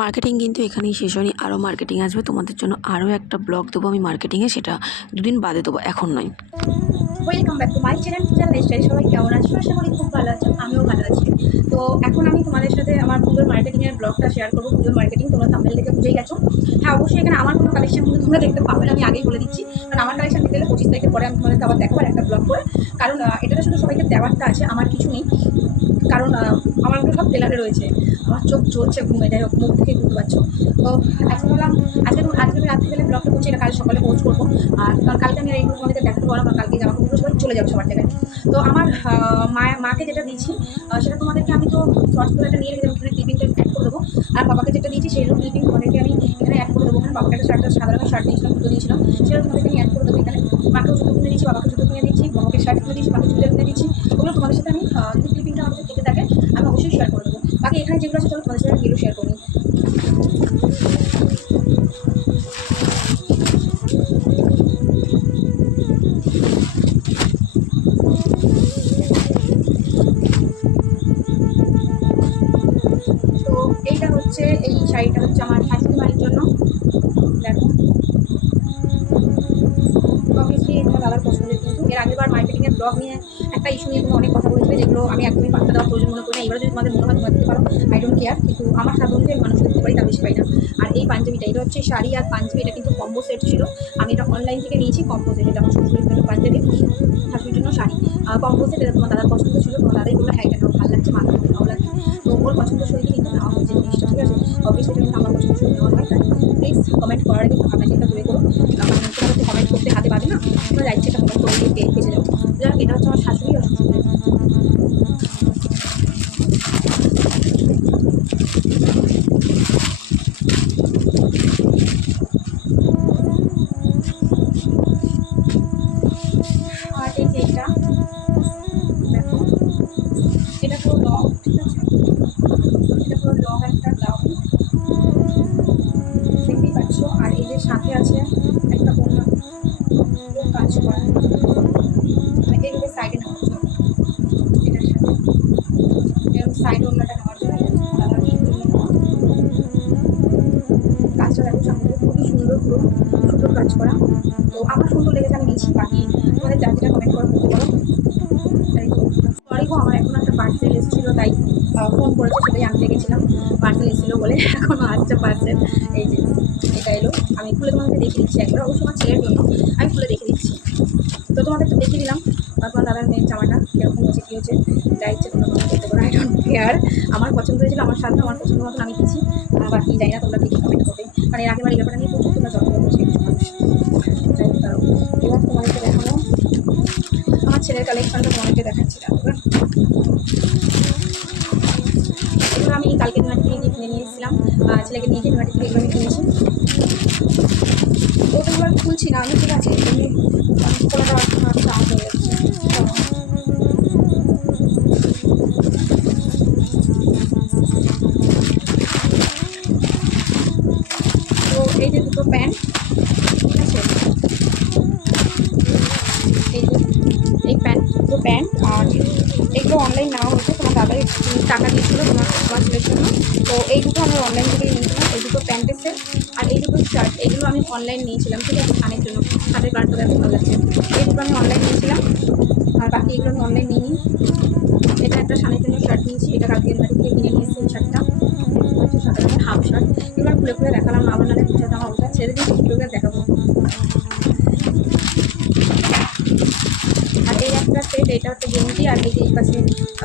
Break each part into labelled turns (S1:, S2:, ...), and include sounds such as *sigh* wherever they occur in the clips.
S1: Marketing কিন্তু এখানেই শেষ হয়নি। আরও মার্কেটিং আসবে। তোমাদের জন্য আরও একটা ব্লগ দেবো আমি মার্কেটিংয়ে সেটা দুদিন বাদে দেবো, এখন নয়।
S2: Welcome back to my channel channel style সবাই কেমন আছো? আশা করি খুব ভালো আছো। আমিও ভালো আছি। তো এখন আমি তোমাদের সাথে আমার পুজোর মার্কেটিংয়ের ব্লগটা শেয়ার করব। পুজোর মার্কেটিং তোমরা থাম্বেল থেকে বুঝেই গেছো। হ্যাঁ অবশ্যই এখানে আমার কোনো কালেকশন কিন্তু তোমরা দেখতে পাবে আমি আগেই বলে দিচ্ছি। কারণ আমার কালেকশন গেলে পঁচিশ তারিখের পরে আমি তোমাদেরকে আবার দেখাবার একটা ব্লগ করে। কারণ এটাতে শুধু সবাইকে দেওয়ারটা আছে, আমার কিছু নেই। কারণ আমার ওগুলো সব টেলারে রয়েছে। আমার চোখ জ্বলছে ঘুমে, যাই হোক, মুখ থেকে বুঝতে পারছ। তো, আজকে বললাম, আজকে আজকে আমি রাত্রি বেলা ব্লগটা করছি, এটা কাল সকালে পৌঁছ করব। আর কাল- কালকে আমি আর এইগুলো তোমাদের দেখাতে পারলাম আর কালকে জামা কাপড় সবাই চলে যাব সবার জায়গায়। তো আমার মাকে যেটা দিয়েছি সেটা তোমাদেরকে আমি তো শর্টস করে একটা নিয়ে রেখে দেবো ক্লিপিংটা অ্যাড করে দেবো। আর বাবাকে যেটা দিয়েছি সেরকম ক্লিপিং তোমাদেরকে আমি অ্যাড করে দেবো। কারণ বাবাকে একটা শার্ট সাদা রঙের শার্ট দিয়েছিলাম জুতো দিয়েছিলাম সেরকম তোমাদেরকে আমি অ্যাড করে দেবো এখানে মাকেও জুতো কিনে দিচ্ছি বাবাকে জুতো কিনে দিচ্ছি বাবাকে শার্ট কিনে দিচ্ছি মাকে জুতো কিনে দিচ্ছি ওগুলো তোমাদের সাথে আমি ক্লিপিংটা আমাদের থেকে থাকে, আমি অবশ্যই শেয়ার করে দেবো। বাকি এখানে যেগুলো আছে, চলো তোমাদের সাথে শেয়ার করি ব্লগ নিয়ে একটা ইস্যু নিয়ে অনেক কথা বলেছিলে যেগুলো আমি একদমই পাত্তা দেওয়া প্রয়োজন মনে করি না। এবারে যদি তোমাদের মনে হয় তোমরা দিতে পারো আই ডোন্ট কেয়ার কিন্তু আমার সাথে অনুযায়ী মানুষ দিতে পারি তার বেশি পাই না। আর এই পাঞ্জাবিটা, এটা হচ্ছে শাড়ি আর পাঞ্জাবি, এটা কিন্তু কম্বো সেট ছিল। আমি এটা অনলাইন থেকে নিয়েছি কম্বো সেট এটা আমার শ্বশুরের জন্য পাঞ্জাবি, শাশুড়ির জন্য শাড়ি। কম্বো সেট এটা তোমার দাদার পছন্দ ছিল, তোমার দাদাই বলল হ্যাঁ এটা ভালো লাগছে মাথা ভালো লাগছে। তো ওর পছন্দ সই কিন্তু নেওয়া হয়েছে জিনিসটা অবভিয়াসলি কিন্তু আমার পছন্দ সই নেওয়া হয়। তাই প্লিজ কমেন্ট করার আগে ভাবনা চিন্তা করে করো আমার তোমাকে কমেন্ট করতে হাতে পাবে না। তোমরা যাইছে এটা কমেন্ট করে দিয়ে বেঁচে যাও। যাক, এটা হচ্ছে আমার শাশুড়ি যে এটা, দেখো, এটা পুরো লং ঠিক আছে? সুন্দর সুন্দর কাজ করা। তো আমার সুন্দর লেগেছে, আমি নিয়েছি বাকি। তোমাদের যা যেটা কমেন্ট করে বলতে পারো সরি গো, আমার এখন একটা পার্সেল এসেছিল, তাই ফোন করেছে, সেটাই আনতে গেছিলাম। পার্সেল এসেছিল বলে *laughs* এখনও আসছে পার্সেল এই যে, এটা এলো। আমি খুলে তোমাকে দেখে দিচ্ছি একবার। অবশ্য আমার ছেলের জন্য। আমি খুলে দেখে দিচ্ছি। তো তোমাদের তো দেখে দিলাম। তোমার দাদার মেয়ের জামাটা, কীরকম হচ্ছে কী হচ্ছে যা ইচ্ছে তোমরা তোমরা করতে পারো। আই ডোন্ট কেয়ার আমার পছন্দ হয়েছিল, আমার সাথে আমার পছন্দ মতন আমি দিচ্ছি বাকি যাই না, তোমরা দেখি কমেন্ট করবে। কারণ এর আগেবার এই ব্যাপারটা নিয়ে প্রচুর তোমরা যত্ন করবে সেই মানুষ। যাই এবার তোমাদেরকে দেখানো আমার ছেলের কালেকশনটা তোমাদেরকে দেখাচ্ছি, তারপর। আমি কালকে ধুমাটি থেকে কিনে নিয়ে এসেছিলাম। ছেলেকে নিয়ে গিয়ে ধুমাটি থেকে এগুলো আমি কিনেছি ওগুলো খুলছি না, আমি ঠিক আছে। এমনি এই যে দুটো প্যান্ট ঠিক আছে? এই প্যান্ট দুটো প্যান্ট আর এগুলো অনলাইন নেওয়া হয়েছে, তোমার দাদাই টাকা দিয়েছিল তোমার তোমার জন্য। তো এই দুটো আমি অনলাইন থেকে নিয়েছিলাম এই দুটো প্যান্টের সেট আর এই দুটো শার্ট এগুলো আমি অনলাইন নিয়েছিলাম, ঠিক আছে কানের জন্য। কানের কার্ডটা দেখো ভালো লাগছে। এই দুটো আমি অনলাইন নিয়েছিলাম, আর বাকি এগুলো আমি অনলাইন নিইনি। এটা একটা শানের জন্য শার্ট নিয়েছি, এটা কালকে থেকে কিনে নিয়েছি শার্টটা সাদা হাফ শার্ট এবার খুলে খুলে দেখালাম আবার নাহলে দু চারটা আমার ওটা ছেড়ে দিয়ে খুলে দেখাবো আর এই একটা সেট এটা হচ্ছে গেঞ্জি আর এই যে পাশে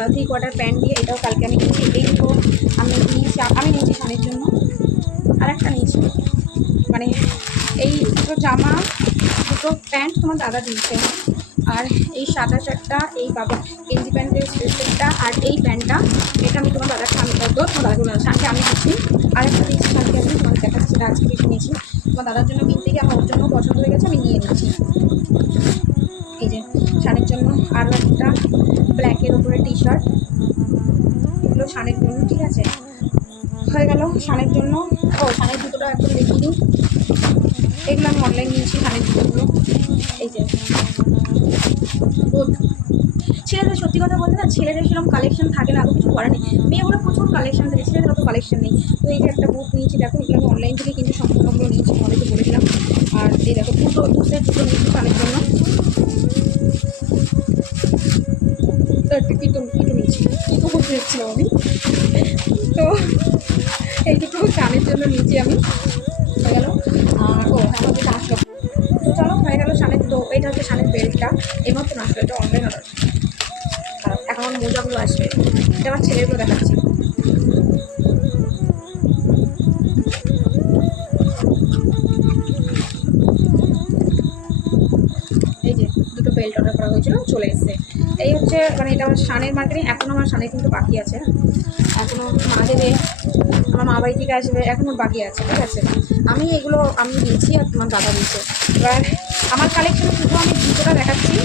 S2: থ্রি কোয়ার্টার প্যান্ট দিয়ে এটাও কালকে আমি কিনেছি এই দুটো আমি নিয়েছি আমি নিয়েছি শানের জন্য আর একটা নিয়েছি মানে এই দুটো জামা দুটো প্যান্ট তোমার দাদা দিয়েছে আর এই সাদা শার্টটা এই বাবা গেঞ্জি প্যান্টের সেটটা আর এই প্যান্টটা। এটা আমি তোমার দাদাকে আমি তো তোমার দাদাকে বললাম, আমি দিচ্ছি আর একটা দিয়েছি শানকে আমি তোমাকে সেটা আজকে বেশি নিয়েছি। তোমার দাদার জন্য কিনতে গিয়ে আমার জন্য পছন্দ হয়ে গেছে আমি নিয়ে নিয়েছি এই যে শানের জন্য আরও একটা ব্ল্যাকের ওপরে টি শার্ট এগুলো শানের জন্য ঠিক আছে? হয়ে গেল শানের জন্য। ও শানের জুতোটা একদম দিই এগুলো আমি অনলাইন নিয়েছি কানের জুতোগুলো। এই যে ছেলেদের সত্যি কথা বলতে না, ছেলেদের সেরকম কালেকশন থাকে না কিছু করার নেই। মেয়েগুলো প্রচুর কালেকশন থাকে ছেলেদের অত কালেকশন নেই। তো এই যে একটা বুট নিয়েছি, দেখো, এগুলো আমি অনলাইন থেকে কিন্তু সম্পূর্ণগুলো নিয়েছি তোমাদেরকে বলেছিলাম। আর এই দেখো, দুটো দু দুটো নিয়েছি কানের জন্য। নিয়েছি। আমি। তো এই দুটো কানের জন্য নিয়েছি আমি। হয়ে গেল। আর ও আসলো তো চলো, হয়ে গেল তো এটা হচ্ছে সামনের বেল্টটা, এই মাত্র না আসলো এটা অনলাইন অর্ডার এখন মোজাগুলো আসবে। এটা আমার ছেলেগুলো দেখাচ্ছি এই যে দুটো বেল্ট অর্ডার করা হয়েছিল চলে এসেছে এই হচ্ছে মানে এটা আমার সানের মার্কেটিং এখনও আমার সানের কিন্তু বাকি আছে। এখনও মা দেবে আমার মা বাড়ি থেকে আসবে এখনও বাকি আছে, ঠিক আছে? আমি এগুলো, আমি দিয়েছি আর তোমার দাদা দিয়েছে। এবার আমার কালেকশন শুধু আমি জুতোটা দেখাচ্ছি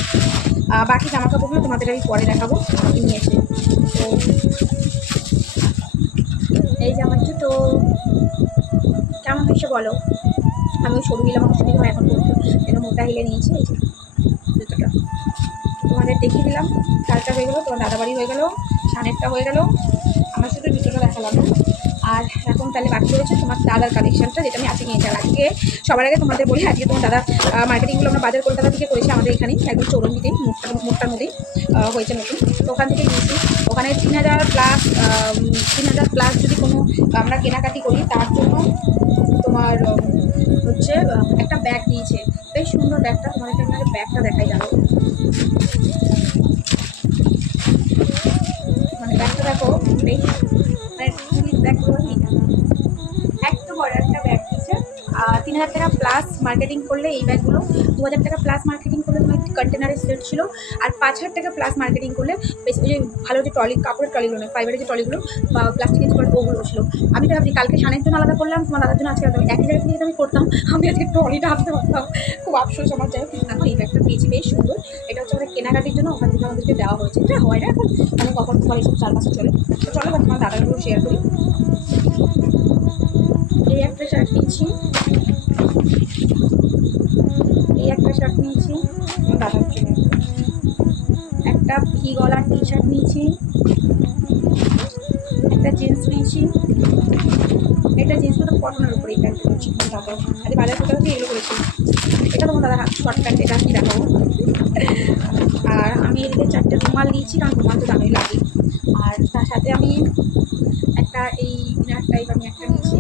S2: বাকি জামা কাপড়গুলো তোমাদের আমি পরে দেখাবো কি নিয়েছে তো এই যে আমার জুতো, কেমন হয়েছে বলো? আমি সরু হিলাম অসুবিধা হয় এখন পর্যন্ত। যেন মোটা হিলে নিয়েছি, এই জুতোটা। তোমাদের দেখিয়ে দিলাম কালটা হয়ে গেলো তোমার দাদাবাড়ি হয়ে গেলো সানেরটা হয়ে গেলো। আমার শুধু জুতোটা দেখালাম আর এখন তাহলে বাকি রয়েছে তোমার দাদার কালেকশনটা যেটা আমি আজকে নিয়েছি আজকে সবার আগে তোমাদের বলি আজকে তোমার দাদা মার্কেটিংগুলো আমরা বাজার কলকাতা থেকে করেছি আমাদের এখানেই একদম চৌরঙ্গিতে মুখটা মুখটার আহ, হয়েছে নতুন। তো ওখান থেকে নিয়েছি। ওখানে তিন হাজার প্লাস তিন হাজার প্লাস যদি কোনো আমরা কেনাকাটি করি তার জন্য তোমার হচ্ছে একটা ব্যাগ দিয়েছে। বেশ সুন্দর ব্যাগটা তোমাদের ব্যাগটা দেখাই যাব মানে ব্যাগটা দেখো বেশ মানে পুলিশ ব্যাগ বলে এটা এত বড় একটা ব্যাগ দিয়েছে আর তিন হাজার টাকা প্লাস মার্কেটিং করলে এই ব্যাগগুলো দু হাজার টাকা প্লাস মার্কেটিং করলে তোমার কন্টেনারের সেট ছিল আর পাঁচ হাজার টাকা প্লাস মার্কেটিং করলে বেশ ওই যে ভালো যে ট্রলি কাপড়ের ট্রলিগুলো নয় ফাইবারের যে ট্রলিগুলো বা প্লাস্টিকের যে ওগুলো ছিল। আমি তো ভাবছি কালকে সানের জন্য আলাদা করলাম, তোমার দাদার জন্য আজকে আলাদা। একই জায়গা থেকে আমি করতাম, আমি আজকে ট্রলিটা আনতে পারতাম। খুব আফসোস আমার, যাই কিন্তু এই ব্যাগটা পেয়েছি, বেশ সুন্দর। এটা হচ্ছে আমাদের কেনাকাটির জন্য, ওখান থেকে আমাদেরকে দেওয়া হয়েছে। এটা হয় না এখন? অনেক কখন তোমার এইসব চার মাসে চলে। তো চলো তোমার দাদাগুলো শেয়ার করি। এই একটা শার্ট নিয়েছি ভি গলার টি শার্ট নিয়েছি? একটা জিন্স নিয়েছি। একটা জিন্স তো কটনের উপরে নিয়েছি আমার দাদা আরে বাজার কোথাও থেকে এগুলো করেছি। এটা তোমার দাদা শর্ট প্যান্ট এটা আমি দেখাবো। আর আমি এদিকে চারটে রুমাল নিয়েছি, কারণ রুমাল তো দামই লাগে। আর তার সাথে আমি একটা এই ইনার টাইপ আমি একটা নিয়েছি।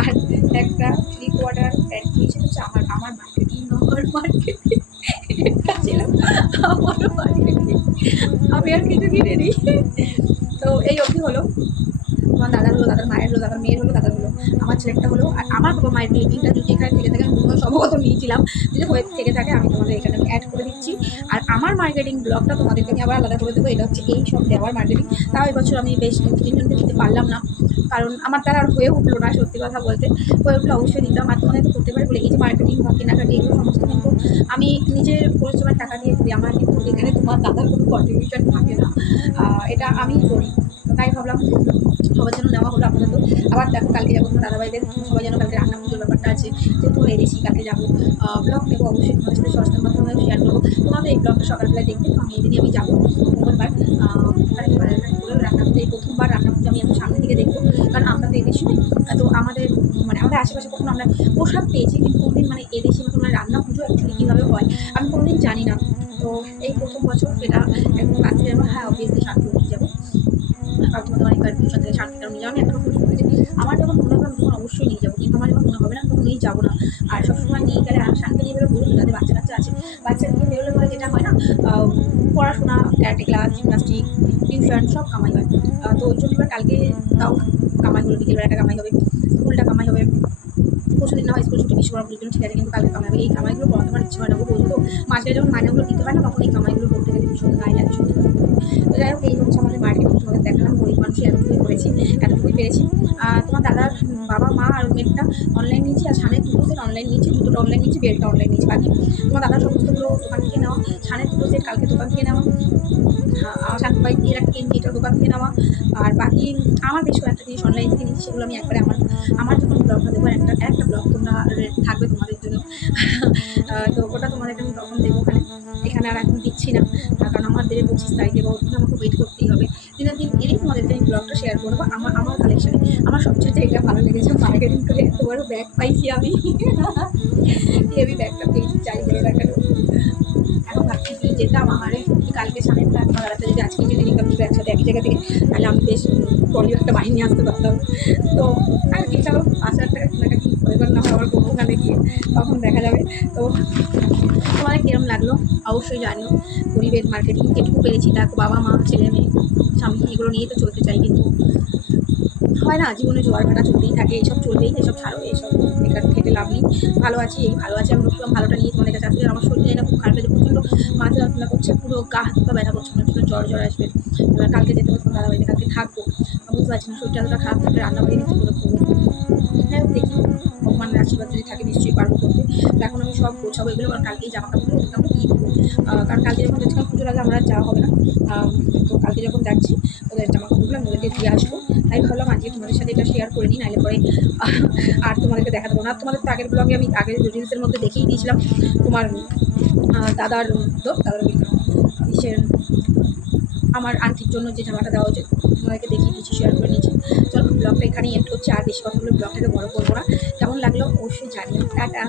S2: আর একটা থ্রি কোয়ার্টার প্যান্ট নিয়েছি হচ্ছে আমার আমার মার্কেটিং আমার মার্কেটিং এটা ছিল আমার মার্কেটিং আমি আর কিছু কিনে তো এই অবধি হলো। আমার দাদার হলো, দাদার মায়ের হলো, দাদার মেয়ের হলো, দাদার হলো, আমার ছেলেটা হলো, আর আমার বাবা মায়ের ক্লিপিংটা যদি এখানে থেকে থাকে আমি সম্ভবত নিয়েছিলাম। যদি হয়ে থেকে থাকে, আমি তোমাদের মার্কেটিং ব্লগটা তোমাদেরকে আমি আবার আলাদা করে দেবো। এটা হচ্ছে এই সব দেওয়ার মার্কেটিং তাও এবছর আমি বেশ তিনজনকে দিতে পারলাম না। কারণ আমার দ্বারা আর হয়ে উঠল না সত্যি কথা বলতে। হয়ে উঠলে অবশ্যই দিতাম। আর তোমাদের করতে পারি বলে এই যে মার্কেটিং বা কেনাকাটি এগুলো সমস্ত কিন্তু আমি নিজের পরিশ্রমের টাকা দিয়ে করি। আমার কিন্তু এখানে তোমার দাদার কোনো কন্ট্রিবিউশন থাকে না। এটা আমি করি। তাই ভাবলাম সবার জন্য নেওয়া হলো আপাতত। আবার দেখো কালকে যাব তোমার দাদাভাইদের সবাই যেন কালকে রান্না পুজোর ব্যাপারটা আছে। যেহেতু এদেশি কালকে যাব। ব্লগ নেব অবশ্যই তোমাদের সাথে সস্তার মাধ্যমে শেয়ার করব। তোমাদের এই ব্লগটা সকালবেলায় দেখবে তো আমি এদিনই আমি যাব। আহ, ওখানে এবারে করে রান্না প্রথমবার রান্না পুজো আমি এত সামনে থেকে দেখব। কারণ আমরা তো এদেশি নই। তো আমাদের মানে আমাদের আশেপাশে কখনো আমরা প্রসাদ পেয়েছি কিন্তু কোনোদিন মানে এদেশি মতো মানে রান্না পুজো অ্যাকচুয়ালি কীভাবে হয় আমি কোনোদিন জানি না। তো এই প্রথম বছর এটা কাছে যাব হ্যাঁ অবভিয়াসলি শান্তি থেকে শান্তি কারণ আমি এখনও পর্যন্ত যে আমার যখন মনে হবে আমি তখন অবশ্যই নিয়ে যাব, কিন্তু আমার যখন মনে হবে না তখন নিয়ে যাব না। আর সবসময় নিয়ে গেলে আর শান্তি নিয়ে বেরোবো যাদের বাচ্চা কাচ্চা আছে। বাচ্চা নিয়ে বেরোলে পরে যেটা হয় না পড়াশোনা, ক্যারাটে ক্লাস জিমনাস্টিক টিউশন সব কামাই হয়। তো ওই জন্য কালকে তাও কামাই হলো, বিকেলবেলা একটা কামাই হবে, স্কুলটা কামাই হবে। পরশু দিন না হয় স্কুল ছুটি বিশ্বকর্মা পুজোর ঠিক আছে, কিন্তু কালকে কামাই হবে। এই কামাইগুলো করাতে আমার ইচ্ছে হয় না বলতো মাঝে যখন মাইনাগুলো দিতে হয় না, তখন এই কামাইগুলো করতে গেলে ভীষণ গায়ে লাগে, সত্যি কথা বলতে। তো যাই হোক, এই হচ্ছে আমাদের মার্কেটিং তোমাদের দেখালাম গরিব মানুষই এতটুকুই করেছি এতটুকুই পেরেছি? আর তোমার দাদার বাবা, মা আর মেয়েটা অনলাইন নিয়েছি, আর সামনে দুটো সেট অনলাইন নিয়েছি জুতোটা অনলাইন নিয়েছি বেল্টটা অনলাইন নিয়েছি, বাকি তোমার দাদা সমস্তগুলো দোকান থেকে নেওয়া ছানের দুটো সেট কালকে দোকান থেকে নেওয়া শান্ত বাইক দিয়ে একটা গেঞ্জি এটা দোকান থেকে নেওয়া, আর বাকি আমার বেশ কয়েকটা জিনিস অনলাইন থেকে নিচ্ছি সেগুলো আমি একবারে আমার আমার যখন ব্লগটা দেবো একটা একটা ব্লগ তোমরা থাকবে তোমাদের জন্য। তো ওটা তোমাদেরকে আমি তখন দেবো ওখানে। এখানে আর এখন দিচ্ছি না কারণ আমার দেবে পঁচিশ তারিখে বা ওখানে আমাকে ওয়েট করতেই হবে। এরই তোমাদেরকে আমি ব্লগটা শেয়ার করব, আমার আমার কালেকশানে আমার সবচেয়ে এটা ভালো লেগেছে মার্কেটিং করে এত বড় ব্যাগ পাইছি আমি। হেভি ব্যাগটা পেয়েছি চাই বলে দেখানো এখন ভাবছি কি যেতাম, আমার এই কালকে সামনে একটা বেড়াতে যদি আজকে যদি নিতাম দুটো একসাথে একই জায়গা থেকে, তাহলে আমি বেশ বলি একটা বাহিনী আসতে পারতাম। তো আর কি, চলো, পাঁচ হাজার টাকা কেনাকাটি না হয় করব ওখানে গিয়ে, তখন দেখা যাবে। তো তোমাদের কিরম লাগল? অবশ্যই জানিও। গরিবের মার্কেটিং যেটুকু পেরেছি, দেখো বাবা মা ছেলে মেয়ে স্বামী এগুলো নিয়েই তো চলতে চাই, কিন্তু হয় না, জীবনে জোয়ার ভাটা চলতেই থাকে এইসব চলতেই এসব ছাড়ো এইসব বেকার খেতে লাভ নেই। ভালো আছি, এই ভালো আছি আমি রুকলাম ভালোটা নিয়ে তোমাদের কাছে আসলে আমার শরীরে এটা খুব খারাপ হয়েছে, প্রচণ্ড মাথা যন্ত্রণা করছে, পুরো গা হাত পা ব্যথা করছে না জ্বর জ্বর আসবে। এবার কালকে যেতে হবে তোমার দাদা কালকে থাকব। বুঝতে পারছি না, শরীরটা খারাপ থাকলে রান্না করে করব? হোক দেখি। ভগবানের আশীর্বাদ যদি থাকে, নিশ্চয়ই পারব করতে এখন আমি সব গোছাবো এগুলো আর কালকেই জামা কাপড় আমি দিয়ে দেবো। কারণ কালকে যখন যাচ্ছিলাম পুজোর আগে আমার যাওয়া হবে না। তো কালকে যখন যাচ্ছি, ওদের জামা কাপড়গুলো আমি ওদেরকে দিয়ে আসব। তাই ভাবলাম আজকে তোমাদের সাথে এটা শেয়ার করে নিই নাহলে পরে আর তোমাদেরকে দেখা দেবো না। তোমাদের তো আগের ব্লগে আমি আগের রিলসের মধ্যে দেখিয়ে দিয়েছিলাম। তোমার দাদার দাদার ইসের আমার আন্টির জন্য যে জামাটা দেওয়া হয়েছে তোমাদেরকে দেখিয়ে দিচ্ছি শেয়ার করে নিয়েছি চলো ব্লগটা এখানেই এন্ড করছি, আর বেশি কথা বলে ব্লগটাকে বড় করব না। কেমন লাগল? অবশ্যই জানিও। টাটা।